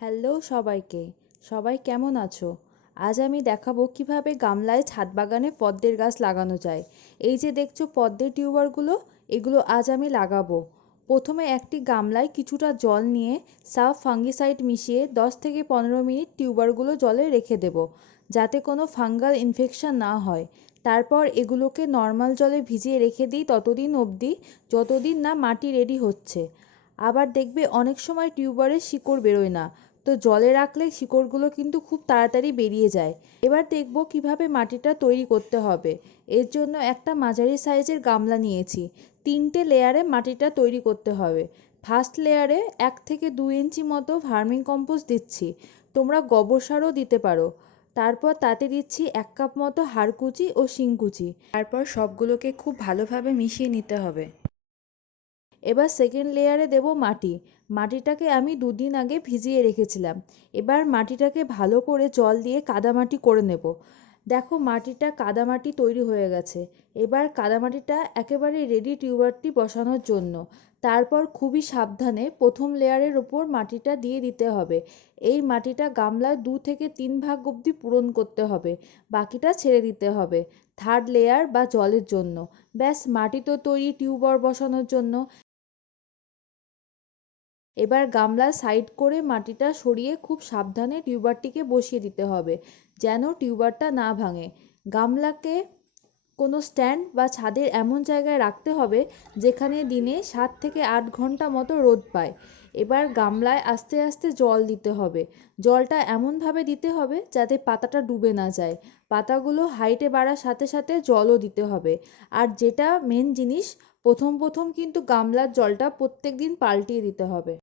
Hello সবাইকে। সবাই কেমন আছো? আজ আমি দেখাবো কীভাবে গামলায় ছাদ বাগানে পদ্মের গাছ লাগানো যায়। এই যে দেখছ পদ্মের টিউবারগুলো, এগুলো আজ আমি লাগাবো। প্রথমে একটি গামলায় কিছুটা জল নিয়ে সাফ ফাঙ্গিসাইড মিশিয়ে দশ থেকে পনেরো মিনিট টিউবারগুলো জলে রেখে দেব, যাতে কোনো ফাঙ্গাল ইনফেকশন না হয়। তারপর এগুলোকে নর্মাল জলে ভিজিয়ে রেখে দিই ততদিন অবধি, যতদিন না মাটি রেডি হচ্ছে। আবার দেখবে অনেক সময় টিউবারের শিকড় বেরোয় না। তো জলে রাখলে শিকড়গুলো কিন্তু খুব তাড়াতাড়ি বেরিয়ে যায়। এবার দেখব কীভাবে মাটিটা তৈরি করতে হবে। এর জন্য একটা মাঝারি সাইজের গামলা নিয়েছি। তিনটে লেয়ারে মাটিটা তৈরি করতে হবে। ফার্স্ট লেয়ারে এক থেকে দু ইঞ্চি মতো ভার্মিং কম্পোস্ট দিচ্ছি। তোমরা গোবর সারও দিতে পারো। তারপর তাতে দিচ্ছি এক কাপ মতো হাড়কুচি ও শিংকুচি। তারপর সবগুলোকে খুব ভালোভাবে মিশিয়ে নিতে হবে। এবার সেকেন্ড লেয়ারে দেব মাটি। মাটিটাকে আমি দুদিন আগে ভিজিয়ে রেখেছিলাম। এবার মাটিটাকে ভালো করে জল দিয়ে কাদামাটি করে নেব। দেখো মাটিটা কাদামাটি তৈরি হয়ে গেছে। এবার কাদামাটিটা একেবারে রেডি টিউবারটি বসানোর জন্য। তারপর খুবই সাবধানে প্রথম লেয়ারের ওপর মাটিটা দিয়ে দিতে হবে। এই মাটিটা গামলায় দু থেকে তিন ভাগ অবধি পূরণ করতে হবে। বাকিটা ছেড়ে দিতে হবে। থার্ড লেয়ার বা জলের জন্য। ব্যাস, মাটি তো তৈরি টিউবার বসানোর জন্য। এবার গামলা সাইড করে মাটিটা সরিয়ে খুব সাবধানে টিউবারটিকে বসিয়ে দিতে হবে, যেন টিউবারটা না ভাঙে। গামলাকে কোনো স্ট্যান্ড বা ছাদের এমন জায়গায় রাখতে হবে, যেখানে দিনে সাত থেকে আট ঘণ্টা মতো রোদ পায়। এবার গামলায় আস্তে আস্তে জল দিতে হবে। জলটা এমনভাবে দিতে হবে যাতে পাতাটা ডুবে না যায়। পাতাগুলো হাইটে বাড়ার সাথে সাথে জলও দিতে হবে। আর যেটা মেন জিনিস, প্রথম প্রথম কিন্তু গামলার জলটা প্রত্যেক দিন পাল্টিয়ে দিতে হবে।